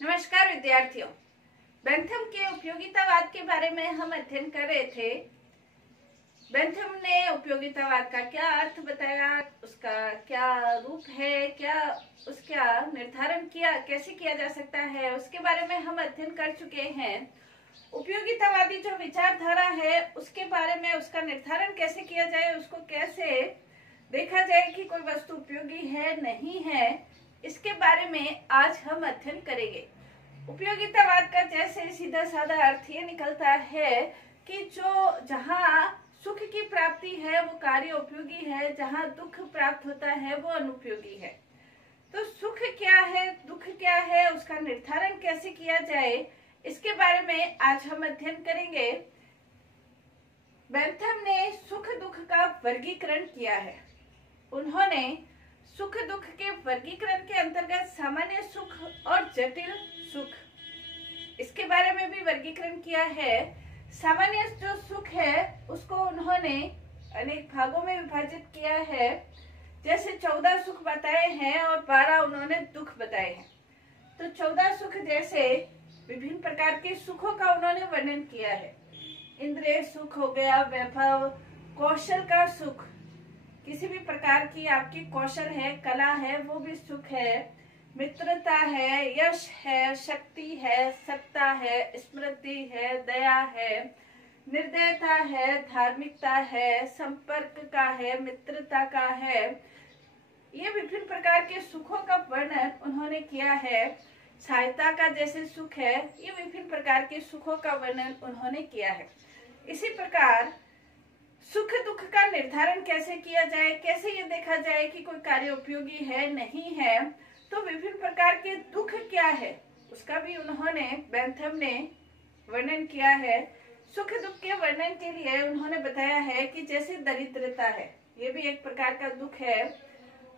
नमस्कार विद्यार्थियों। बेंथम के उपयोगितावाद के बारे में हम अध्ययन कर रहे थे। बेंथम ने उपयोगितावाद का क्या अर्थ बताया, उसका क्या रूप है, क्या उसका निर्धारण किया, कैसे किया जा सकता है, उसके बारे में हम अध्ययन कर चुके हैं। उपयोगितावादी जो विचारधारा है उसके बारे में, उसका निर्धारण कैसे किया जाए, उसको कैसे देखा जाए कि कोई वस्तु उपयोगी है नहीं है, इसके बारे में आज हम अध्ययन करेंगे। उपयोगितावाद का जैसे सीधा साधा अर्थ ये निकलता है कि जहाँ सुख की प्राप्ति है वो कार्य उपयोगी है, जहाँ दुख प्राप्त होता है वो अनुपयोगी है। तो सुख क्या है, दुख क्या है, उसका निर्धारण कैसे किया जाए, इसके बारे में आज हम अध्ययन करेंगे। बेंथम ने सुख दुख का वर्गीकरण किया है। उन्होंने सुख दुख के वर्गीकरण के अंतर्गत सामान्य सुख और जटिल सुख, इसके बारे में भी वर्गीकरण किया है। सामान्य जो सुख है उसको उन्होंने अनेक भागों में विभाजित किया है, जैसे 14 सुख बताए हैं और 12 उन्होंने दुख बताए हैं। तो 14 सुख जैसे विभिन्न प्रकार के सुखों का उन्होंने वर्णन किया है। इंद्रिय सुख हो गया, वैभव, कौशल का सुख, किसी भी प्रकार की आपकी कौशल है, कला है, वो भी सुख है। मित्रता है, यश है, शक्ति है, सत्ता है, स्मृति है, दया है, निर्दयता है, धार्मिकता है, संपर्क का है, मित्रता का है। ये विभिन्न प्रकार के सुखों का वर्णन उन्होंने किया है। सहायता का जैसे सुख है, ये विभिन्न प्रकार के सुखों का वर्णन उन्होंने किया है। इसी प्रकार सुख दुख का निर्धारण कैसे किया जाए, कैसे ये देखा जाए कि कोई कार्य उपयोगी है नहीं है, तो विभिन्न प्रकार के दुख क्या है उसका भी उन्होंने, बेंथम ने वर्णन किया है। सुख दुख के वर्णन के लिए उन्होंने बताया है कि जैसे दरिद्रता है, ये भी एक प्रकार का दुख है।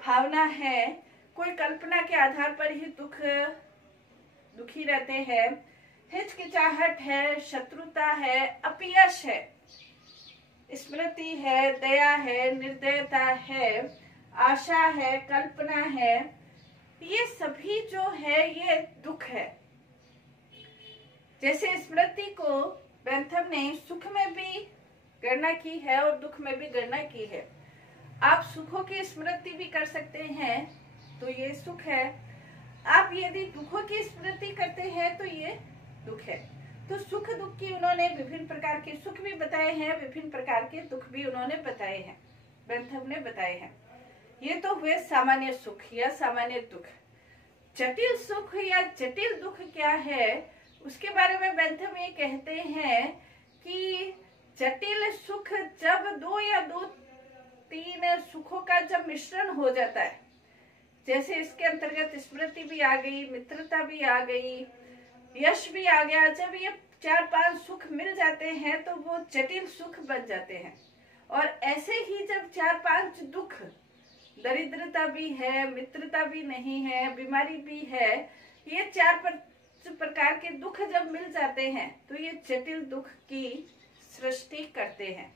भावना है, कोई कल्पना के आधार पर ही दुखी रहते हैं। हिचकिचाहट है, शत्रुता है, अपयश है, स्मृति है, दया है, निर्दयता है, आशा है, कल्पना है, ये सभी जो है ये दुख है। जैसे स्मृति को बेंथम ने सुख में भी गणना की है और दुख में भी गणना की है। आप सुखों की स्मृति भी कर सकते हैं तो ये सुख है, आप यदि दुखों की स्मृति करते हैं तो ये दुख है। तो सुख दुख की उन्होंने विभिन्न प्रकार के सुख भी बताए हैं, विभिन्न प्रकार के दुख भी उन्होंने बताए हैं, बेंथम ने बताए हैं। ये तो हुए सामान्य सुख या सामान्य दुख। जटिल सुख या जटिल दुख क्या है उसके बारे में बेंथम ये कहते हैं कि जटिल सुख जब दो या तीन सुखों का जब मिश्रण हो जाता है, जैसे इसके अंतर्गत स्मृति भी आ गई, मित्रता भी आ गई, यश भी आ गया, जब ये 4-5 सुख मिल जाते हैं तो वो जटिल सुख बन जाते हैं। और ऐसे ही जब 4-5 दुख, दरिद्रता भी है, मित्रता भी नहीं है, बीमारी भी है, ये 4 प्रकार के दुख जब मिल जाते हैं तो ये जटिल दुख की सृष्टि करते हैं।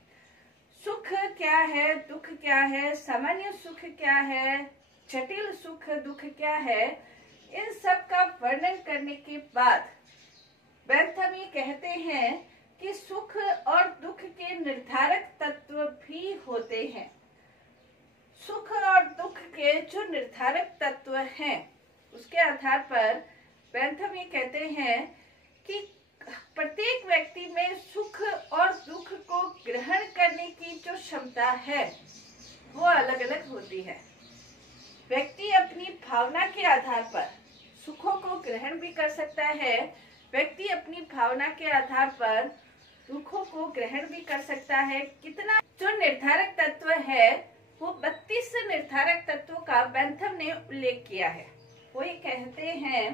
सुख क्या है, दुख क्या है, सामान्य सुख क्या है, जटिल सुख दुख क्या है, इन सब का वर्णन करने के बाद बेंथम ये कहते हैं कि सुख और दुख के निर्धारक तत्व भी होते हैं। सुख और दुख के जो निर्धारक तत्व हैं उसके आधार पर बेंथम ये कहते हैं कि प्रत्येक व्यक्ति में सुख और दुख को ग्रहण करने की जो क्षमता है वो अलग अलग होती है। व्यक्ति अपनी भावना के आधार पर सुखों को ग्रहण भी कर सकता है, व्यक्ति अपनी भावना के आधार पर दुखों को ग्रहण भी कर सकता है। कितना जो निर्धारक तत्व है वो 32 निर्धारक तत्वों का बेंथम ने उल्लेख किया है। वो ये कहते हैं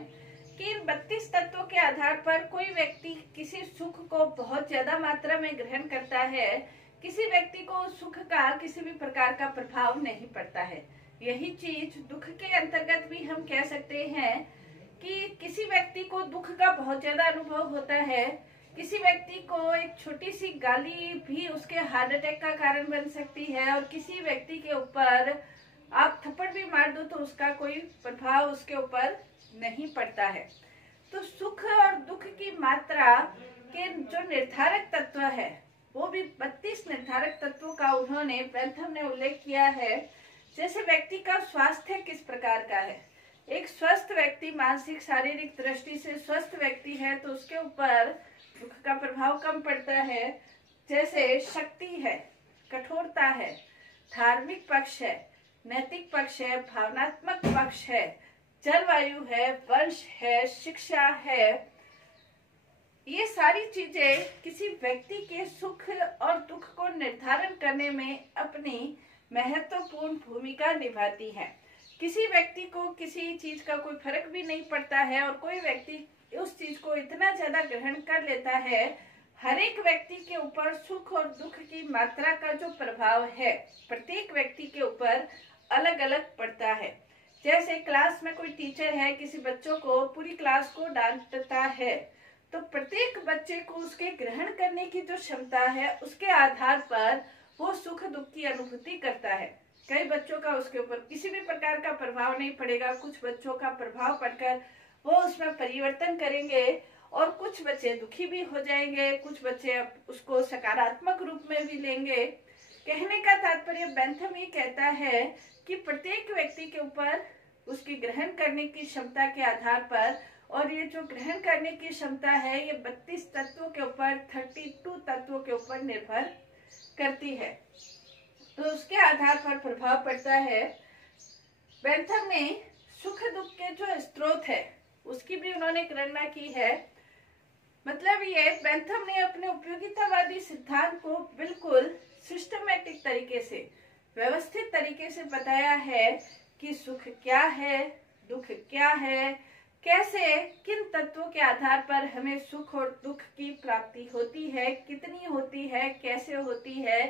कि इन 32 तत्वों के आधार पर कोई व्यक्ति किसी सुख को बहुत ज्यादा मात्रा में ग्रहण करता है, किसी व्यक्ति को सुख का किसी भी प्रकार का प्रभाव नहीं पड़ता है। यही चीज दुख के अंतर्गत भी हम कह सकते हैं कि किसी व्यक्ति को दुख का बहुत ज्यादा अनुभव होता है, किसी व्यक्ति को एक छोटी सी गाली भी उसके हार्ट अटैक का कारण बन सकती है, और किसी व्यक्ति के ऊपर आप थप्पड़ भी मार दो तो उसका कोई प्रभाव उसके ऊपर नहीं पड़ता है। तो सुख और दुख की मात्रा के जो निर्धारक तत्व है वो भी 32 निर्धारक तत्वों का उन्होंने बेंथम ने उल्लेख किया है। जैसे व्यक्ति का स्वास्थ्य किस प्रकार का है, एक स्वस्थ व्यक्ति मानसिक शारीरिक दृष्टि से स्वस्थ व्यक्ति है तो उसके ऊपर दुख का प्रभाव कम पड़ता है। जैसे शक्ति है, कठोरता है, धार्मिक पक्ष है, नैतिक पक्ष है, भावनात्मक पक्ष है, जलवायु है, वंश है, शिक्षा है, ये सारी चीजें किसी व्यक्ति के सुख और दुख को निर्धारण करने में अपनी महत्वपूर्ण भूमिका निभाती है। किसी व्यक्ति को किसी चीज का कोई फर्क भी नहीं पड़ता है और कोई व्यक्ति उस चीज को इतना ज्यादा ग्रहण कर लेता है। हर एक व्यक्ति के ऊपर सुख और दुख की मात्रा का जो प्रभाव है प्रत्येक व्यक्ति के ऊपर अलग अलग पड़ता है। जैसे क्लास में कोई टीचर है, किसी बच्चों को पूरी क्लास को डांटता है तो प्रत्येक बच्चे को उसके ग्रहण करने की जो क्षमता है उसके आधार पर वो सुख दुख की अनुभूति करता है। कई बच्चों का उसके ऊपर किसी भी प्रकार का प्रभाव नहीं पड़ेगा, कुछ बच्चों का प्रभाव पड़कर वो उसमें परिवर्तन करेंगे और कुछ बच्चे दुखी भी हो जाएंगे, कुछ बच्चे उसको सकारात्मक रूप में भी लेंगे। कहने का तात्पर्य बेंथम ये कहता है कि प्रत्येक व्यक्ति के ऊपर उसकी ग्रहण करने की क्षमता के आधार पर, और ये जो ग्रहण करने की क्षमता है ये 32 तत्वों के ऊपर 32 तत्वों के ऊपर निर्भर करती है, तो उसके आधार पर प्रभाव पड़ता है। बेंथम ने सुख दुख के जो स्रोत है उसकी भी उन्होंने गणना की है। मतलब ये बेंथम ने अपने उपयोगितावादी सिद्धांत को बिल्कुल सिस्टमैटिक तरीके से, व्यवस्थित तरीके से बताया है कि सुख क्या है, दुख क्या है, कैसे किन तत्वों के आधार पर हमें सुख और दुख की प्राप्ति होती है, कितनी होती है, कैसे होती है,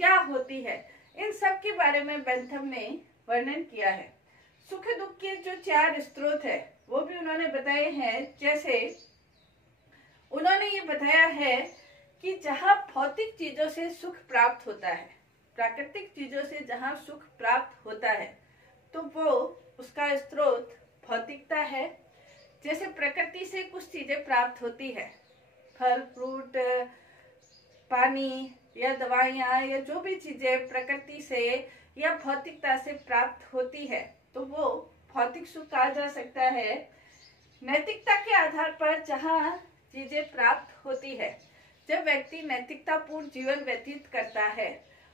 क्या होती है, इन सब के बारे में बेंथम ने वर्णन किया है। सुख दुख के जो 4 स्रोत है वो भी उन्होंने बताए हैं। जैसे उन्होंने ये बताया है कि जहाँ भौतिक चीजों से सुख प्राप्त होता है, प्राकृतिक चीजों से जहाँ सुख प्राप्त होता है तो वो उसका स्रोत भौतिकता है। जैसे प्रकृति से कुछ चीजें प्राप्त होती है, फल फ्रूट, पानी या दवाइयाँ या जो भी चीजें प्रकृति से या भौतिकता से प्राप्त होती है तो वो भौतिक सुख कहा जा सकता है। नैतिकता के आधार पर जहाँ चीजें प्राप्त होती है, जब व्यक्ति नैतिकतापूर्ण जीवन व्यतीत करता है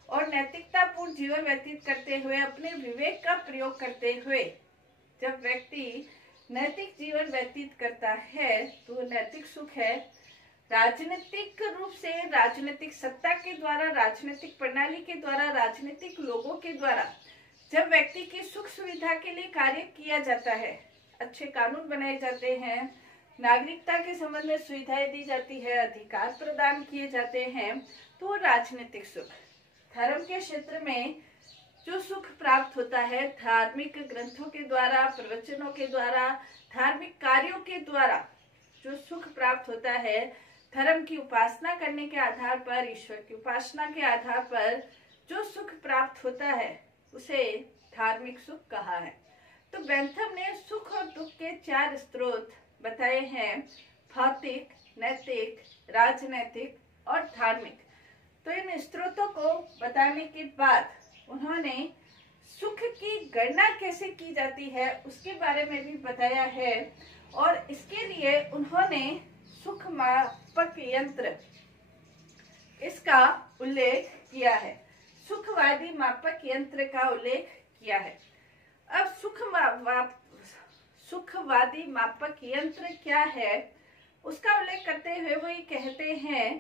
और नैतिकतापूर्ण जीवन व्यतीत करते हुए अपने विवेक का प्रयोग करते हुए जब व्यक्ति नैतिक जीवन व्यतीत करता है तो नैतिक सुख है। राजनीतिक रूप से, राजनीतिक सत्ता के द्वारा, राजनीतिक प्रणाली के द्वारा, राजनीतिक लोगों के द्वारा जब व्यक्ति की सुख सुविधा के लिए कार्य किया जाता है, अच्छे कानून बनाए जाते हैं, नागरिकता के संबंध में सुविधाएं दी जाती है, अधिकार प्रदान किए जाते हैं, तो राजनीतिक सुख। धर्म के क्षेत्र में जो सुख प्राप्त होता है धार्मिक ग्रंथों के द्वारा, प्रवचनों के द्वारा, धार्मिक कार्यों के द्वारा जो सुख प्राप्त होता है, धर्म की उपासना करने के आधार पर, ईश्वर की उपासना के आधार पर जो सुख प्राप्त होता है उसे धार्मिक सुख कहा है। तो बेंथम ने सुख और दुख के 4 स्रोत बताए हैं, भौतिक, नैतिक, राजनैतिक और धार्मिक। तो इन स्रोतों को बताने के बाद उन्होंने सुख की गणना कैसे की जाती है उसके बारे में भी बताया है और इसके लिए उन्होंने सुख मापक यंत्र इसका उल्लेख किया है, सुखवादी मापक यंत्र का उल्लेख किया है। अब सुखवादी मापक यंत्र क्या है उसका उल्लेख करते हुए वो ये कहते हैं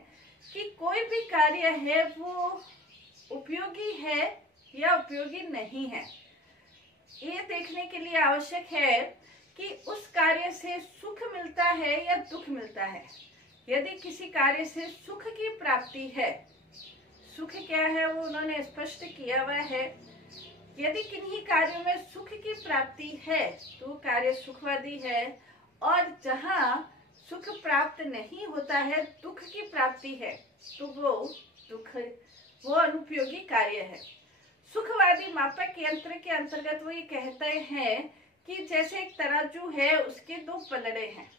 कि कोई भी कार्य है वो उपयोगी है या उपयोगी नहीं है, ये देखने के लिए आवश्यक है कि उस कार्य से सुख मिलता है या दुख मिलता है। यदि किसी कार्य से सुख की प्राप्ति है, सुख क्या है वो उन्होंने स्पष्ट किया हुआ है, यदि किन्हीं कार्यों में सुख की प्राप्ति है तो वो कार्य सुखवादी है, और जहाँ सुख प्राप्त नहीं होता है, दुख की प्राप्ति है, तो वो अनुपयोगी कार्य है। सुखवादी मापक यंत्र के अंतर्गत वो ये कहते हैं कि जैसे एक तराजू है, उसके 2 पलड़े हैं,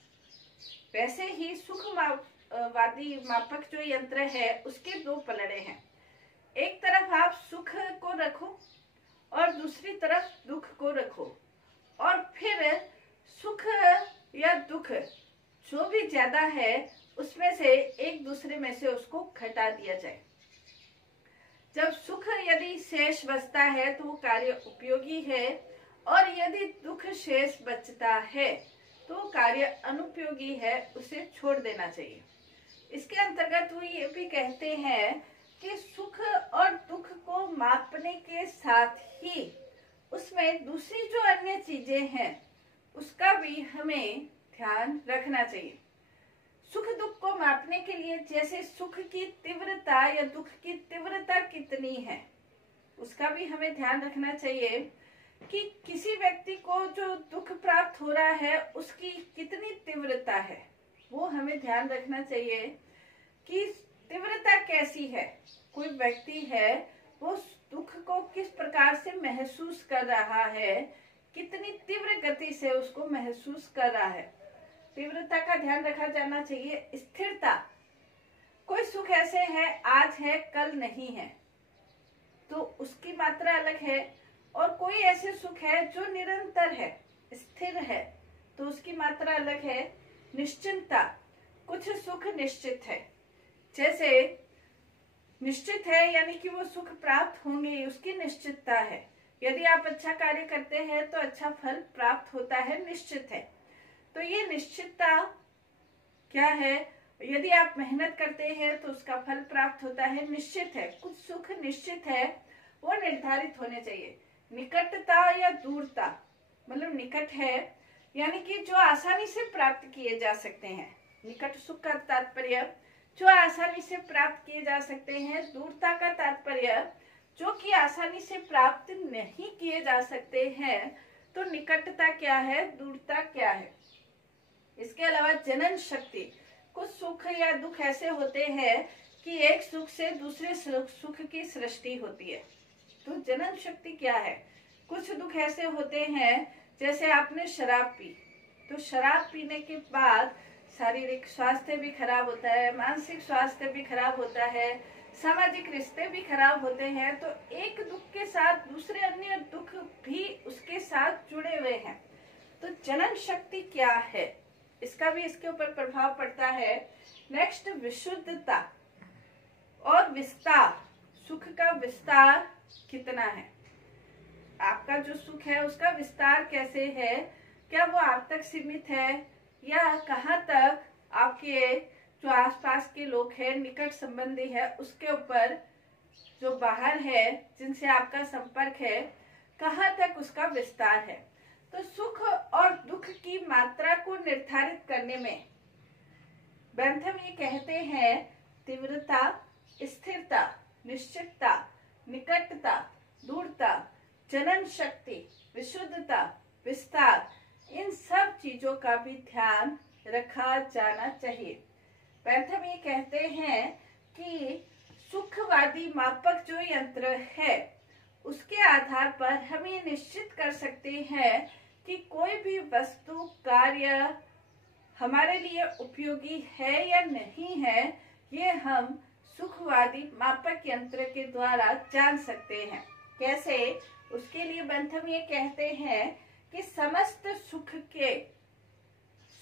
वैसे ही सुखवादी मापक जो यंत्र है उसके दो पलड़े हैं। एक तरफ आप सुख को रखो और दूसरी तरफ दुख को रखो, और फिर सुख या दुख जो भी ज्यादा है उसमें से एक दूसरे में से उसको घटा दिया जाए। जब सुख यदि शेष बचता है तो वो कार्य उपयोगी है, और यदि दुख शेष बचता है तो कार्य अनुपयोगी है, उसे छोड़ देना चाहिए। इसके अंतर्गत वो ये भी कहते हैं कि सुख और दुख को मापने के साथ ही उसमें दूसरी जो अन्य चीजें हैं उसका भी हमें ध्यान रखना चाहिए। सुख दुख को मापने के लिए जैसे सुख की तीव्रता या दुख की तीव्रता कितनी है उसका भी हमें ध्यान रखना चाहिए कि किसी व्यक्ति को जो दुख प्राप्त हो रहा है उसकी कितनी तीव्रता है, वो हमें ध्यान रखना चाहिए कि तीव्रता कैसी है। कोई व्यक्ति है वो दुख को किस प्रकार से महसूस कर रहा है, कितनी तीव्र गति से उसको महसूस कर रहा है, तीव्रता का ध्यान रखा जाना चाहिए। स्थिरता, कोई सुख ऐसे है आज है कल नहीं है तो उसकी मात्रा अलग है, और कोई ऐसे सुख है जो निरंतर है स्थिर है तो उसकी मात्रा अलग है। निश्चिंतता, कुछ सुख निश्चित है, जैसे निश्चित है यानी कि वो सुख प्राप्त होंगे उसकी निश्चितता है। यदि आप अच्छा कार्य करते हैं तो अच्छा फल प्राप्त होता है, निश्चित है। तो ये निश्चितता क्या है, यदि आप मेहनत करते हैं तो उसका फल प्राप्त होता है, निश्चित है। कुछ सुख निश्चित है, वो निर्धारित होने चाहिए। निकटता या दूरता, मतलब निकट है यानी कि जो आसानी से प्राप्त किए जा सकते हैं। निकट सुख का तात्पर्य जो आसानी से प्राप्त किए जा सकते हैं। दूरता का तात्पर्य जो कि आसानी से प्राप्त नहीं किए जा सकते हैं। तो निकटता क्या है, दूरता क्या है। इसके अलावा जनन शक्ति, कुछ सुख या दुख ऐसे होते हैं कि एक सुख से दूसरे सुख की सृष्टि होती है। तो जनन शक्ति क्या है। कुछ दुख ऐसे होते हैं जैसे आपने शराब पी, तो शराब पीने के बाद शारीरिक स्वास्थ्य भी खराब होता है, मानसिक स्वास्थ्य भी खराब होता है, सामाजिक रिश्ते भी खराब होते हैं। तो एक दुख के साथ दूसरे अन्य दुख भी उसके साथ जुड़े हुए हैं। तो जनन शक्ति क्या है, इसका भी इसके ऊपर प्रभाव पड़ता है। नेक्स्ट, विशुद्धता और विस्तार, सुख का विस्तार कितना है, आपका जो सुख है उसका विस्तार कैसे है, क्या वो आप तक सीमित है या कहाँ तक आपके जो आसपास के लोग हैं, निकट संबंधी है, उसके ऊपर जो बाहर है जिनसे आपका संपर्क है, कहाँ तक उसका विस्तार है। तो सुख और दुख की मात्रा को निर्धारित करने में बेंथम ये कहते हैं तीव्रता, स्थिरता, निश्चितता, निकटता, दूरता, जनन शक्ति, विशुद्धता, विस्तार, इन सब चीजों का भी ध्यान रखा जाना चाहिए। बेंथम ये कहते हैं कि सुखवादी मापक जो यंत्र है उसके आधार पर हम ये निश्चित कर सकते हैं कि कोई भी वस्तु कार्य हमारे लिए उपयोगी है या नहीं है, ये हम सुखवादी मापक यंत्र के द्वारा जान सकते हैं। कैसे, उसके लिए बेंथम ये कहते हैं कि समस्त सुख के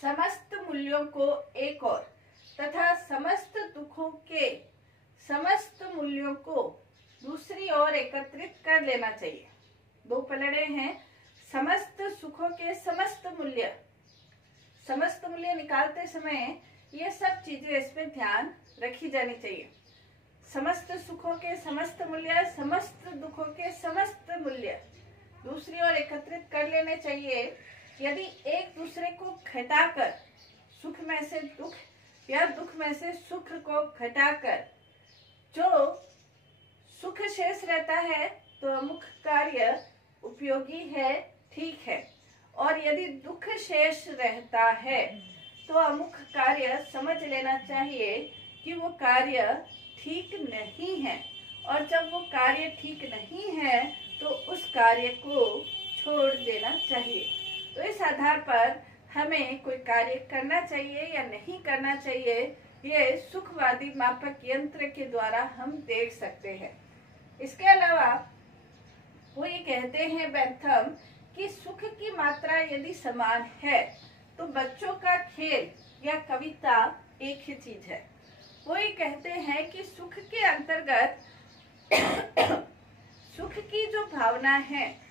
समस्त मूल्यों को एक और तथा समस्त दुखों के समस्त मूल्यों को दूसरी ओर एकत्रित कर लेना चाहिए। दो पलड़े हैं, समस्त सुखों के समस्त मूल्य निकालते समय ये सब चीजें इसमें ध्यान रखी जानी चाहिए। समस्त सुखों के समस्त मूल्य, समस्त दुखों के समस्त मूल्य दूसरी ओर एकत्रित कर लेने चाहिए। यदि एक दूसरे को घटाकर सुख में से दुख या दुख में से सुख को घटाकर जो सुख शेष रहता है तो अमुक कार्य उपयोगी है, ठीक है। और यदि दुख शेष रहता है तो अमुक कार्य समझ लेना चाहिए कि वो कार्य ठीक नहीं है, और जब वो कार्य ठीक नहीं है तो उस कार्य को छोड़ देना चाहिए। तो इस आधार पर हमें कोई कार्य करना चाहिए या नहीं करना चाहिए, ये सुखवादी मापक यंत्र के द्वारा हम देख सकते हैं। इसके अलावा वो ये कहते हैं बेंथम कि सुख की मात्रा यदि समान है तो बच्चों का खेल या कविता एक ही चीज है। वो ये कहते हैं कि सुख के अंतर्गत सुख की जो भावना है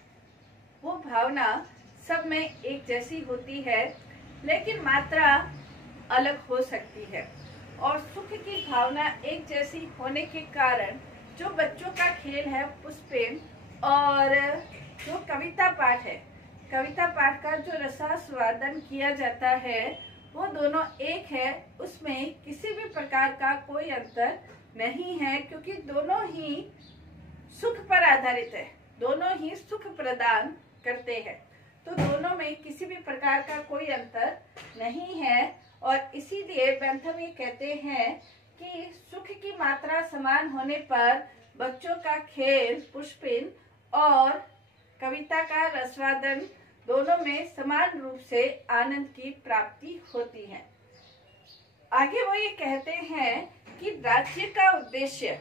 वो भावना सब में एक जैसी होती है, लेकिन मात्रा अलग हो सकती है। और सुख की भावना एक जैसी होने के कारण जो बच्चों का खेल है पुष्पेन और जो कविता पाठ है, कविता पाठ का जो रसास्वादन किया जाता है वो दोनों एक है, उसमें किसी भी प्रकार का कोई अंतर नहीं है, क्योंकि दोनों ही सुख पर आधारित है, दोनों ही सुख प्रदान करते हैं। तो दोनों में किसी भी प्रकार का कोई अंतर नहीं है। और इसीलिए बेंथम ये कहते हैं कि सुख की मात्रा समान होने पर बच्चों का खेल पुष्पिन और कविता का रसवादन दोनों में समान रूप से आनंद की प्राप्ति होती है। आगे वो ये कहते हैं कि राज्य का उद्देश्य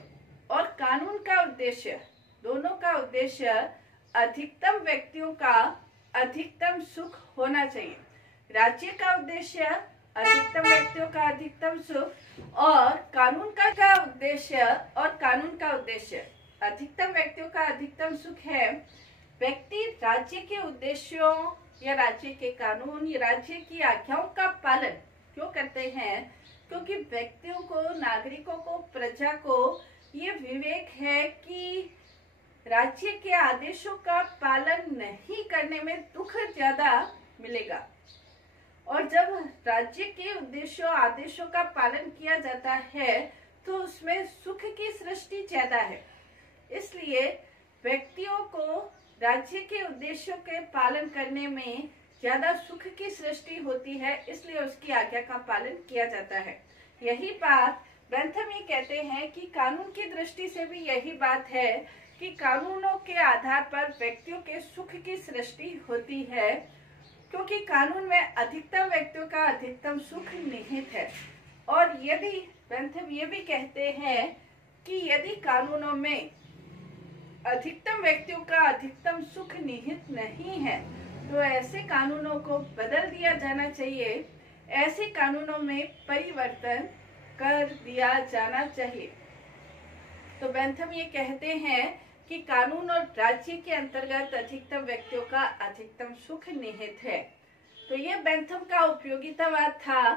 और कानून का उद्देश्य, दोनों का उद्देश्य अधिकतम व्यक्तियों का अधिकतम सुख होना चाहिए। राज्य का उद्देश्य अधिकतम व्यक्तियों का अधिकतम सुख और कानून का उद्देश्य अधिकतम व्यक्तियों का अधिकतम सुख है। व्यक्ति राज्य के उद्देश्यों या राज्य के कानून या राज्य की आज्ञाओं का पालन क्यों करते हैं? क्योंकि व्यक्तियों को, नागरिकों को, प्रजा को ये विवेक है कि राज्य के आदेशों का पालन नहीं करने में दुख ज्यादा मिलेगा, और जब राज्य के उद्देश्यों आदेशों का पालन किया जाता है तो उसमें सुख की सृष्टि ज्यादा है। इसलिए व्यक्तियों को राज्य के उद्देश्यों के पालन करने में ज्यादा सुख की सृष्टि होती है, इसलिए उसकी आज्ञा का पालन किया जाता है। यही बात बेंथम ये कहते हैं कि कानून की दृष्टि से भी यही बात है कि कानूनों के आधार पर व्यक्तियों के सुख की सृष्टि होती है, क्योंकि कानून में अधिकतम व्यक्तियों का अधिकतम सुख निहित है। और यदि बेंथम ये भी कहते हैं कि यदि कानूनों में अधिकतम व्यक्तियों का अधिकतम सुख निहित नहीं है तो ऐसे कानूनों को बदल दिया जाना चाहिए, ऐसे कानूनों में परिवर्तन कर दिया जाना चाहिए। तो बेंथम ये कहते हैं कि कानून और राज्य के अंतर्गत अधिकतम व्यक्तियों का अधिकतम सुख निहित है। तो ये बेंथम का उपयोगितावाद था।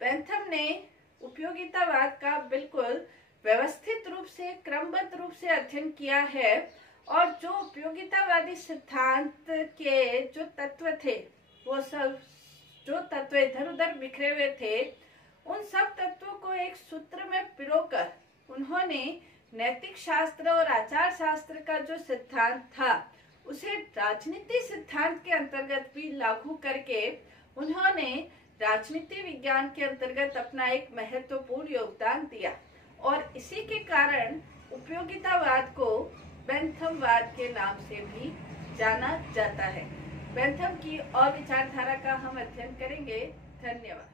बेंथम ने उपयोगितावाद का बिल्कुल व्यवस्थित रूप से, क्रमबद्ध रूप से अध्ययन किया है, और जो उपयोगितावादी सिद्धांत के जो तत्व थे, वो सब जो तत्व इधर उधर बिखरे हुए थे, उन सब तत्वों को एक सूत्र में पिरोकर उन्होंने नैतिक शास्त्र और आचार शास्त्र का जो सिद्धांत था उसे राजनीति सिद्धांत के अंतर्गत भी लागू करके उन्होंने राजनीति विज्ञान के अंतर्गत अपना एक महत्वपूर्ण योगदान दिया। और इसी के कारण उपयोगितावाद को बेंथमवाद के नाम से भी जाना जाता है। बेंथम की और विचारधारा का हम अध्ययन करेंगे। धन्यवाद।